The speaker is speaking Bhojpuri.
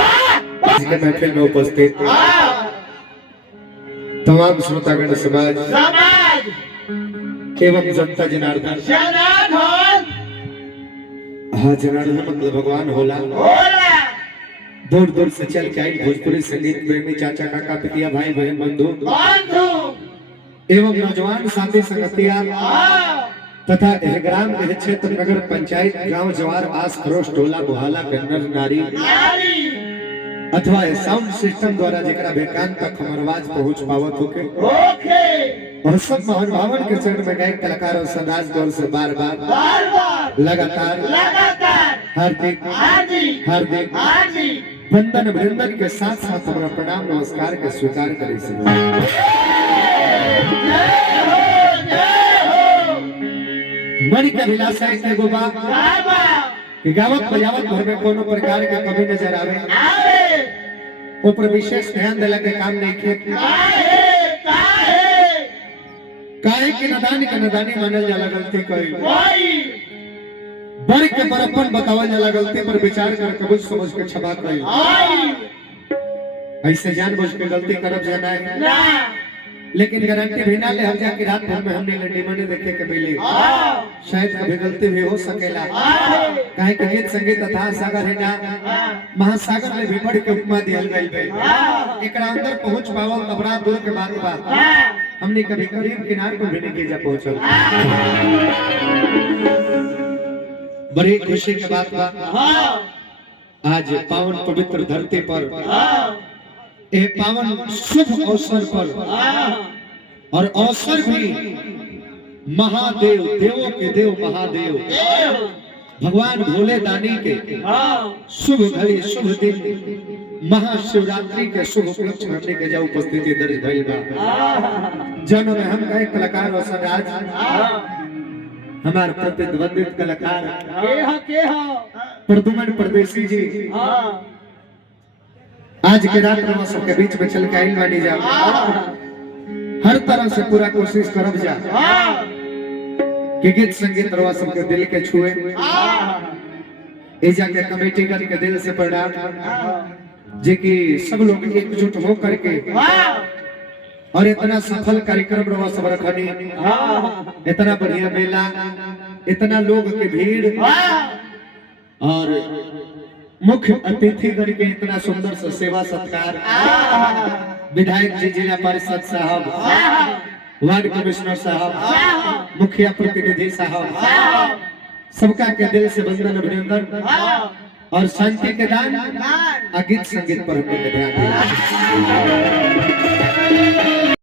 महफिल में उपस्थित तमाम श्रोतागण समाज एवं जनता जनार्दन हाँ जनार्दन मतलब भगवान होला दूर दूर से चल के आई भोजपुरी संगीत प्रेमी चाचा काका पितिया भाई बहन बंधु एवं नौजवान साथी संगतिया तथा यह ग्राम यह क्षेत्र नगर पंचायत गांव जवार आस पड़ोस टोला मोहल्ला के नर नारी अथवा साउंड सिस्टम द्वारा जेकरा बेकान तक हमर आवाज पहुंच पावत होके और सब महानुभावन के चरण में गायक कलाकार और संदास दौर से बार बार लगातार हार्दिक वंदन अभिनंदन के साथ साथ हमारा प्रणाम नमस्कार के स्वीकार करे से मन के अभिलाषा है गोबा कि गावत बजावत घर में कोनो प्रकार के कमी नजर आवे ऊपर विशेष ध्यान देला के काम नहीं किए काहे के नदानी मानल जाला गलती कोई बर के बरपन बतावल जाला गलती पर विचार कर के बुझ समझ के क्षमा करी ऐसे जानबूझ के गलती करब जाना है लेकिन गारंटी भी ना ले हम जाके रात भर में हमने लड्डी मने देखे के पहले शायद कभी गलती भी हो सकेला काहे कि गीत संगीत तथा सागर है ना महासागर में भी बढ़ के उपमा दियल गइल बे एकरा अंदर पहुंच पावल तो बड़ा दूर के बात बा हमने कभी करीब किनारे को भी नहीं के जा पहुंचल बड़ी खुशी की बात बा आज पावन पवित्र धरती पर ए पावन शुभ अवसर पर और अवसर भी महादेव देवों के देव महादेव भगवान भोले दानी के शुभ घड़ी शुभ दिन महाशिवरात्रि के शुभ उपलक्ष्य में हमने के जा उपस्थिति दर्ज भइल बा जन में हम कई कलाकार और सदाज हमारे प्रतिद्वंदित कलाकार प्रदुमन परदेसी जी आज के रात में सबके बीच में चल के आइल बानी जा हर तरह से पूरा कोशिश करब जा कि गीत संगीत रवा सबके दिल के छुए एजा के कमेटी के दिल से प्रणाम जे कि सब लोग एकजुट हो करके और इतना सफल कार्यक्रम रवा सब रखनी इतना बढ़िया मेला इतना लोग के भीड़ और मुख्य अतिथि गण के इतना सुंदर सा सेवा सत्कार विधायक जी जिला परिषद साहब वार्ड कमिश्नर साहब मुखिया प्रतिनिधि साहब सबका के दिल से वंदन अभिनंदन और शांति के दान गीत संगीत पर ध्यान